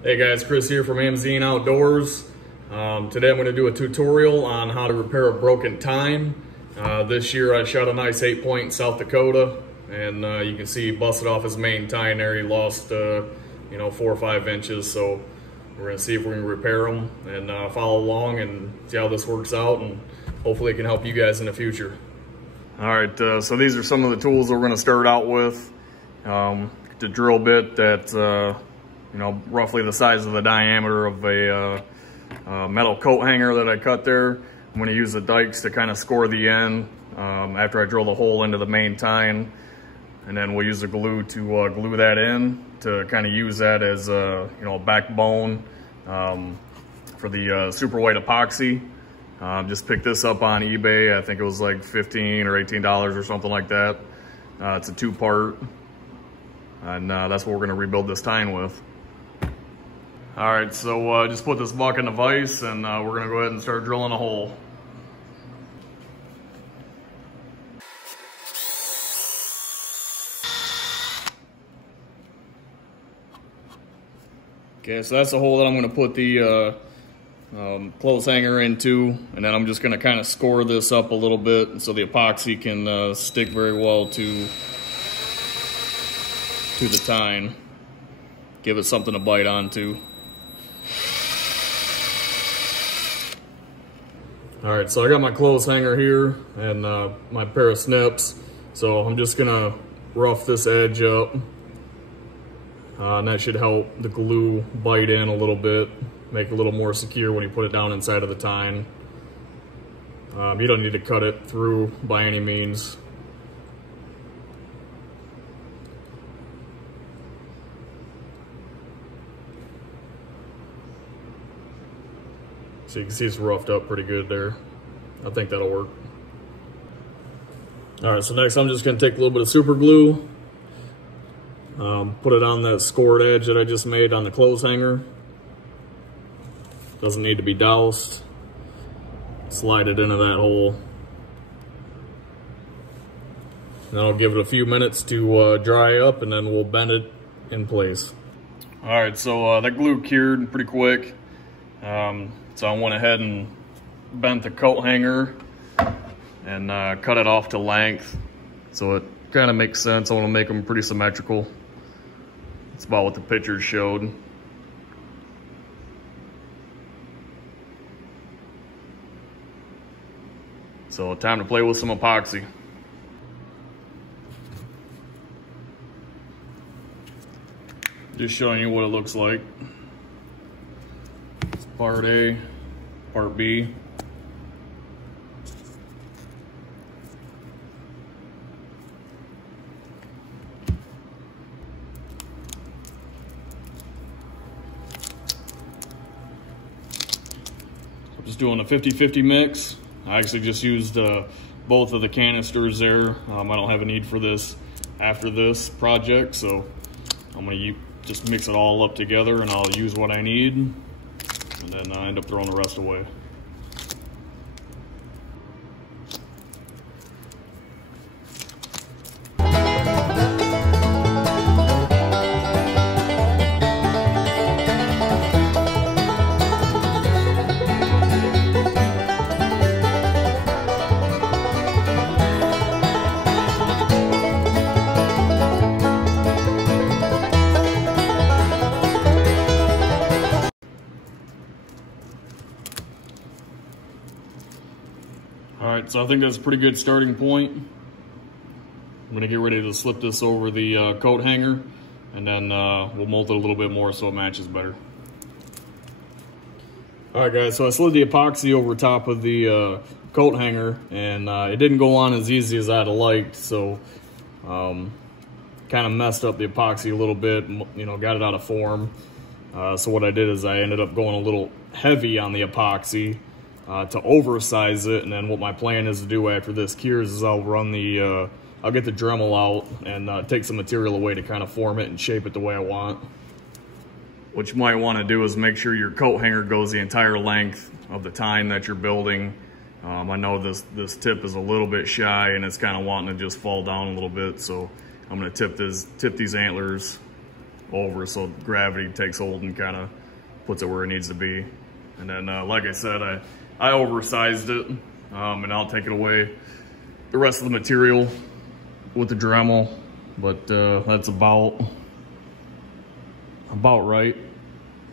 Hey guys, Chris here from Amazeen Outdoors. Today I'm going to do a tutorial on how to repair a broken tine. This year I shot a nice 8-point in South Dakota, and you can see he busted off his main tine there. He lost 4 or 5 inches, so we're going to see if we can repair them and follow along and see how this works out, and hopefully it can help you guys in the future. Alright, so these are some of the tools that we're going to start out with. The drill bit that's roughly the size of the diameter of a metal coat hanger that I cut there. I'm going to use the dikes to kind of score the end after I drill the hole into the main tine, and then we'll use the glue to glue that in to kind of use that as a backbone for the super white epoxy. Just picked this up on eBay. I think it was like $15 or $18 or something like that. It's a 2-part, and that's what we're going to rebuild this tine with. All right, so just put this buck in the vise, and we're gonna go ahead and start drilling a hole. Okay, so that's the hole that I'm gonna put the clothes hanger into, and then I'm just gonna kind of score this up a little bit so the epoxy can stick very well to the tine. Give it something to bite onto. All right, so I got my clothes hanger here and my pair of snips. So I'm just gonna rough this edge up. And that should help the glue bite in a little bit, make it a little more secure when you put it down inside of the tine. You don't need to cut it through by any means. So you can see it's roughed up pretty good there. I think that'll work. All right, so next I'm just gonna take a little bit of super glue, put it on that scored edge that I just made on the clothes hanger. Doesn't need to be doused. Slide it into that hole. Then I'll give it a few minutes to dry up, and then we'll bend it in place. All right, so that glue cured pretty quick. So I went ahead and bent the coat hanger and cut it off to length. So it kind of makes sense. I want to make them pretty symmetrical. It's about what the pictures showed. So time to play with some epoxy. Just showing you what it looks like. It's part A, part B. I'm just doing a 50-50 mix. I actually just used both of the canisters there. I don't have a need for this after this project, so I'm gonna just mix it all up together, and I'll use what I need, and then I end up throwing the rest away. Alright, so I think that's a pretty good starting point. I'm going to get ready to slip this over the coat hanger, and then we'll mold it a little bit more so it matches better. Alright guys, so I slid the epoxy over top of the coat hanger, and it didn't go on as easy as I'd have liked, so kind of messed up the epoxy a little bit, got it out of form. So what I did is I ended up going a little heavy on the epoxy to oversize it, and then what my plan is to do after this cures is I'll run the I'll get the Dremel out and take some material away to kind of form it and shape it the way I want. What you might want to do is make sure your coat hanger goes the entire length of the tine that you're building. I know this tip is a little bit shy and it's kind of wanting to just fall down a little bit, so I'm going to tip these antlers over so gravity takes hold and kind of puts it where it needs to be. And then, like I said, I oversized it, and I'll take it away the rest of the material with the Dremel, but that's about right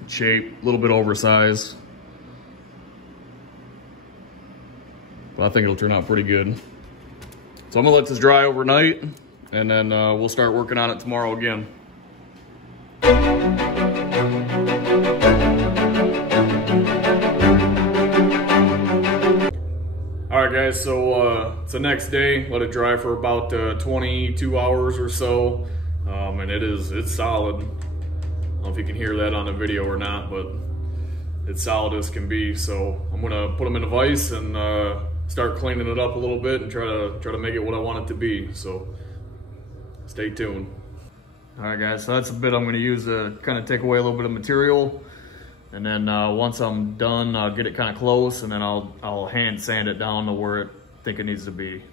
shape, a little bit oversized, but I think it'll turn out pretty good. So I'm gonna let this dry overnight, and then we'll start working on it tomorrow again. All right, guys, so it's the next day. Let it dry for about 22 hours or so, and it's solid. I don't know if you can hear that on the video or not, but it's solid as can be. So I'm gonna put them in a vise and start cleaning it up a little bit and try to make it what I want it to be. So stay tuned. All right, guys, so that's a bit I'm gonna use to kind of take away a little bit of material. And then once I'm done, I'll get it kind of close, and then I'll hand sand it down to where I think it needs to be.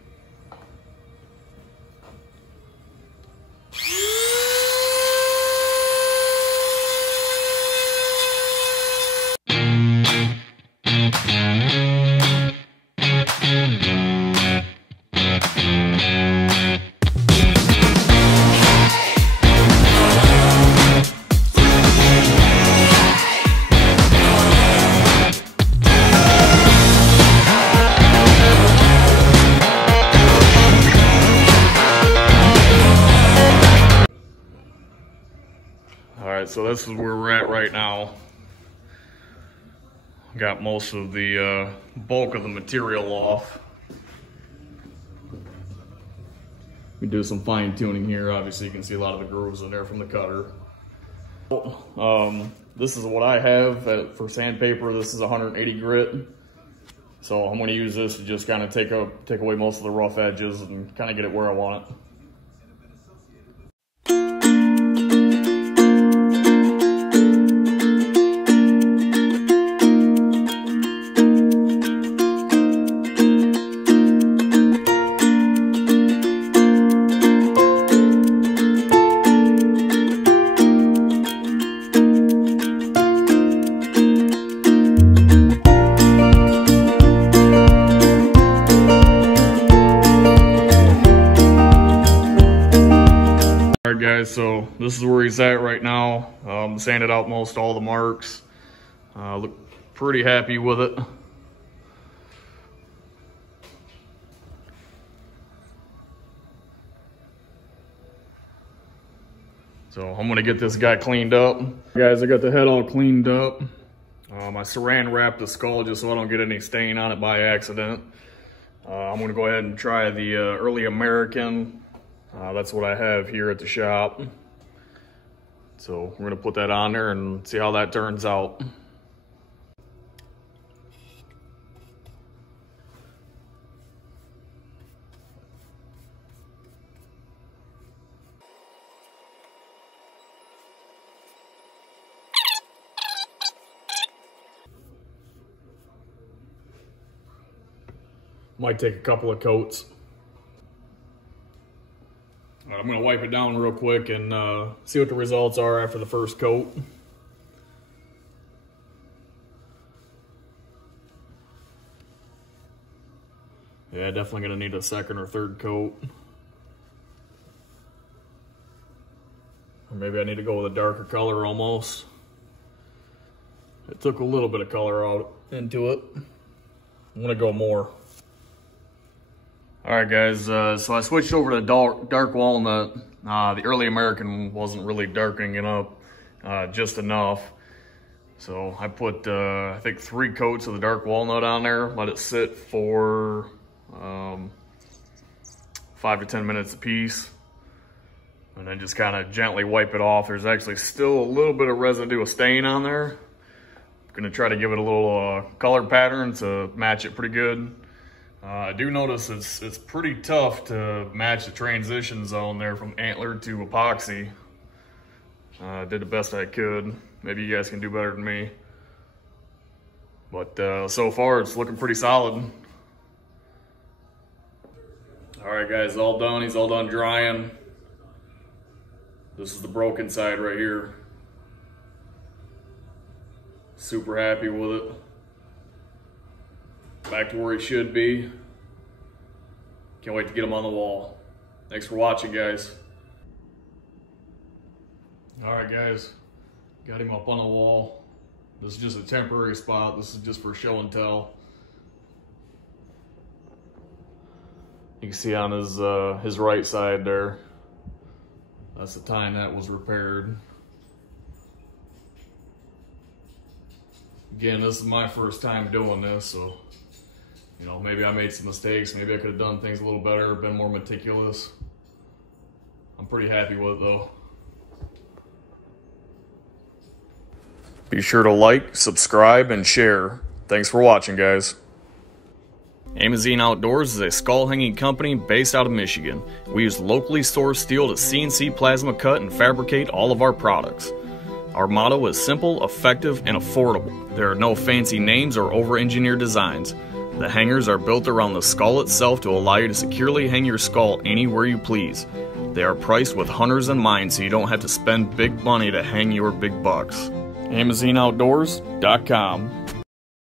So this is where we're at right now. Got most of the bulk of the material off. We do some fine tuning here. Obviously you can see a lot of the grooves in there from the cutter. This is what I have for sandpaper. This is 180 grit. So I'm gonna use this to just kind of take away most of the rough edges and kind of get it where I want it. Guys, so this is where he's at right now. Sanded out most all the marks. Look pretty happy with it. So I'm gonna get this guy cleaned up. Guys, I got the head all cleaned up. I saran wrapped the skull just so I don't get any stain on it by accident. I'm gonna go ahead and try the Early American. That's what I have here at the shop. So we're gonna put that on there and see how that turns out. Might take a couple of coats. I'm gonna wipe it down real quick and see what the results are after the first coat. Yeah, definitely gonna need a second or third coat. Or maybe I need to go with a darker color almost. It took a little bit of color out into it. I'm gonna go more. All right, guys, so I switched over to dark walnut. The Early American wasn't really darkening it up just enough. So I put, I think 3 coats of the dark walnut on there, let it sit for 5 to 10 minutes a piece. And then just kind of gently wipe it off. There's actually still a little bit of residue of stain on there. I'm gonna try to give it a little color pattern to match it pretty good. I do notice it's pretty tough to match the transition zone there from antler to epoxy. I did the best I could. Maybe you guys can do better than me. But so far it's looking pretty solid. All right, guys, all done. He's all done drying. This is the broken side right here. Super happy with it. Back to where he should be. Can't wait to get him on the wall. Thanks for watching, guys. All right, guys, got him up on the wall. This is just a temporary spot. This is just for show and tell. You can see on his right side there, that's the tine that was repaired. Again, this is my first time doing this, so you know, maybe I made some mistakes. Maybe I could have done things a little better, been more meticulous. I'm pretty happy with it though. Be sure to like, subscribe, and share. Thanks for watching, guys. Amazeen Outdoors is a skull hanging company based out of Michigan. We use locally sourced steel to CNC plasma cut and fabricate all of our products. Our motto is simple, effective, and affordable. There are no fancy names or over-engineered designs. The hangers are built around the skull itself to allow you to securely hang your skull anywhere you please. They are priced with hunters in mind, so you don't have to spend big money to hang your big bucks. AmazeenOutdoors.com